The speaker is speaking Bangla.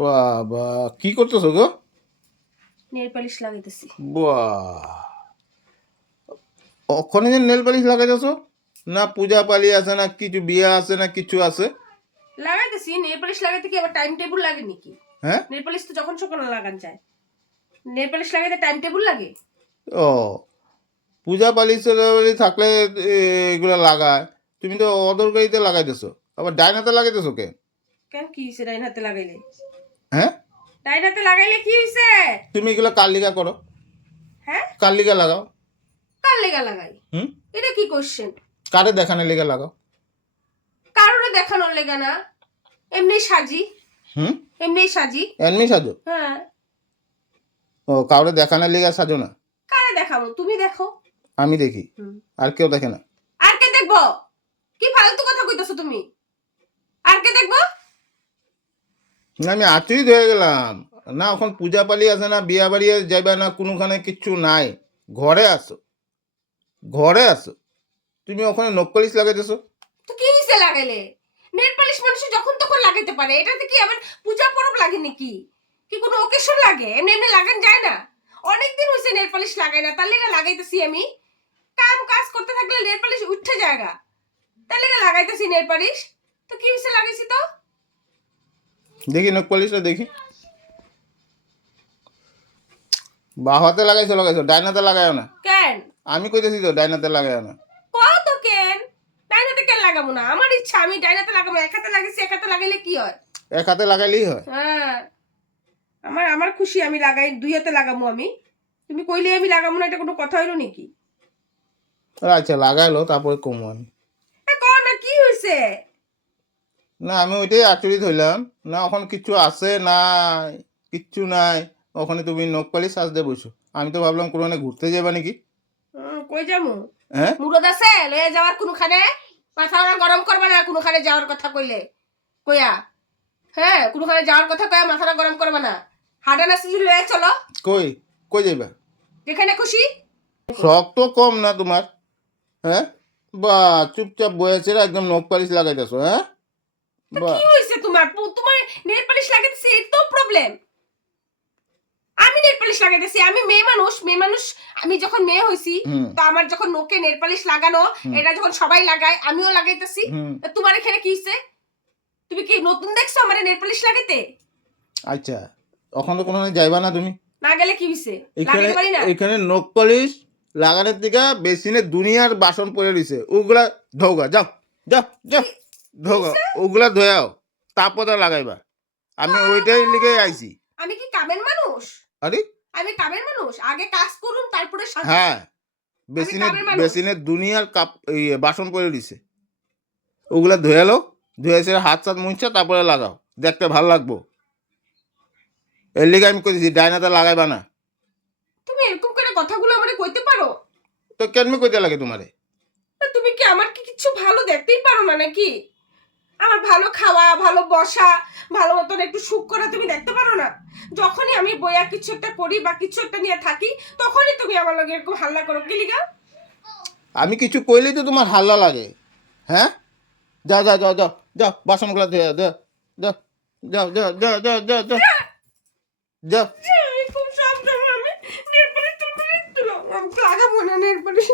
বাবা কি করতেছো গো? Nail polish লাগাইতেছি। বাহ। ওখানে যে নেল পালিশ লাগাইতেছো? না পূজা পালি আছে না কিছু বিয়ে আছে না কিছু আছে? লাগাইতেছি। নেল পালিশ লাগাইতে কি আবার টাইম টেবিল লাগে নাকি? হ্যাঁ? নেল পালিশ তো যখন সকাল লাগান যায়। নেল পালিশ লাগাইতে টাইম টেবিল লাগে? ও পূজা পালিশ থাকলে এগুলো লাগায়। তুমি তো অদরকারিতে লাগাইতেছো। আবার ডাইনাতে লাগাইতেছো কে কেন? কি হয়েছে ডাইন হাতে লাগাইলে। হ্যাঁ? ডাইন হাতে লাগাইলে কি হয়েছে তুমি এগুলো কার লিগা করো। হ্যাঁ? কার লিগা লাগাও। কার লেগা লাগাই? হুম? এটা কি কোশ্চেন কারে দেখানোর লিগা লাগাও? কারোর দেখানোর লেগা না। এমনি সাজি। হুম? এমনি সাজি। এমনি সাজো? হ্যাঁ। ও কাউরে দেখানোর লিগা সাজো না? কারে দেখাবো? তুমি দেখো। আমি দেখি। আর কেউ দেখে না? আর কে দেখব? কি ফালতু কথা কইতেছো তুমি? আর কে দেখব? না, আমি আচরিত হয়ে গেলাম। না এখন পূজা পালি আছে না বিয়া বাড়ি যাইবা না কোনোখানে কিচ্ছু নাই। ঘরে আসো ঘরে আসো তুমি ওখানে নকলিস লাগাইতেছো? তো কি হইছে লাগাইলে? নেল পালিশ মানুষ যখন তখন লাগাইতে পারে। এটাতে কি আবার পূজা পরব লাগে নাকি? কি কোনো ওকেশন লাগে? এমনি এমনি লাগান যায় না? অনেকদিন হয়েছে নেল পালিশ লাগাই না তার লেগে লাগাইতেছি আমি। কাম কাজ করতে থাকলে নেল পালিশ উঠে জায়গা তার লেগে লাগাইতেছি নেল পালিশ। তো কি হয়েছে লাগাইছি তো? দেখি নকলিসটা দেখি। বাহাতে লাগাইছো লাগাইছো ডাইনাতে লাগাইও না। কেন? আমি কইতেছি তো ডাইনাতে লাগাইও না। কও তো কেন? ডাইনাতে কেন লাগাবো না? আমার ইচ্ছা আমি ডাইনাতে লাগাবো এক হাতে লাগাইছি এক হাতে লাগাইলে কি হয়? এক হাতে লাগাইলেই হয়। হ্যাঁ। আমার আমার খুশি আমি লাগাই দুই হাতে লাগাবো আমি। তুমি কইলে আমি লাগাবো না এটা কোনো কথা হইল নাকি? আচ্ছা লাগাইলো তারপরে কমু আমি। এ, কও না কি হয়েছে না আমি ওইটাই আচরিত হইলাম না ওখান কিচ্ছু আছে? নাই কিচ্ছু নাই। ওখানে তুমি নকপালি সাজতে বসো। আমি তো ভাবলাম কোনোখানে ঘুরতে যাবা নাকি? কই যামু হ্যাঁ? মুরদ আছে? লয়ে যাওয়ার কোনখানে? মাথা ওরা গরম করবে না কোনখানে যাওয়ার কথা কইলে। কইয়া? হ্যাঁ কোনখানে যাওয়ার কথা কয়া মাথাটা গরম করবে না। হাডা নাসি লয়ে চলো। কই? কই যাইবা? যেখানে খুশি। শখ তো কম না তোমার। হ্যাঁ? বা চুপচাপ বয়েছে একদম নখ পালিশ লাগাইতেছো হ্যাঁ? কি হয়েছে তোমার? তোমার নেল পালিশ লাগাইতেছি তো প্রবলেম আমি নেল পালিশ লাগাইতেছি আমি মেয়ে মানুষ মেয়ে মানুষ আমি যখন মেয়ে হইছি তো আমার যখন নোকে নেল পালিশ লাগানো এটা যখন সবাই লাগায় আমিও লাগাইতেছি। তোমার এখানে কি হইছে? তুমি কি নতুন দেখছ আমার নেল পালিশ লাগাইতে? আচ্ছা ওখানে তো কোনোখানে যাইবা না তুমি। না গেলে কি হইছে? এখানে এখানে নখ পালিশ লাগানোর দিকে বেসিনে দুনিয়ার বাসন পড়ে রয়েছে ওগুলা ধোগা যাও যাও যাও। ওগুলা ধোয়াও তারপরে লাগাইবা। আমি ওইটাই লিখে আইছি। আমি কি কামের মানুষ? আরে আমি কামের মানুষ? আগে কাজ করুন তারপরে হ্যাঁ বেসিনে বেসিনে দুনিয়ার কাপ বাসন পড়ে রয়েছে ওগুলা ধুয়ালো ধুয়ে এসে হাত সাত মুছছে তারপরে লাগাও। দেখতে ভালো লাগবো। এর লিগে আমি কইছি ডাইনাতে লাগাইবা না। তুমি এরকম করে কথাগুলো আমারে কইতে পারো? তো কেনমি কইতে লাগে তোমারে? তুমি কি আমার কি কিছু ভালো দেখতেই পারো না নাকি? আমার ভালো খাওয়া ভালো বসা ভালো মতন একটু সুখ করা তুমি দেখতে পারো না যখনই আমি বইয়া কিছু একটা করি বা কিছু একটা নিয়ে থাকি তখনই তুমি আমার লগে এরকম হাল্লা করো কি লিগা আমি কিছু কইলেই তো তোমার হাল্লা লাগে হ্যাঁ যাও যাও যাও যাও যাও বাসনগুলো ধুয়ে যাও যাও যাও যাও যাও যাও যাও যাও যাও লাগাবো না পালিশ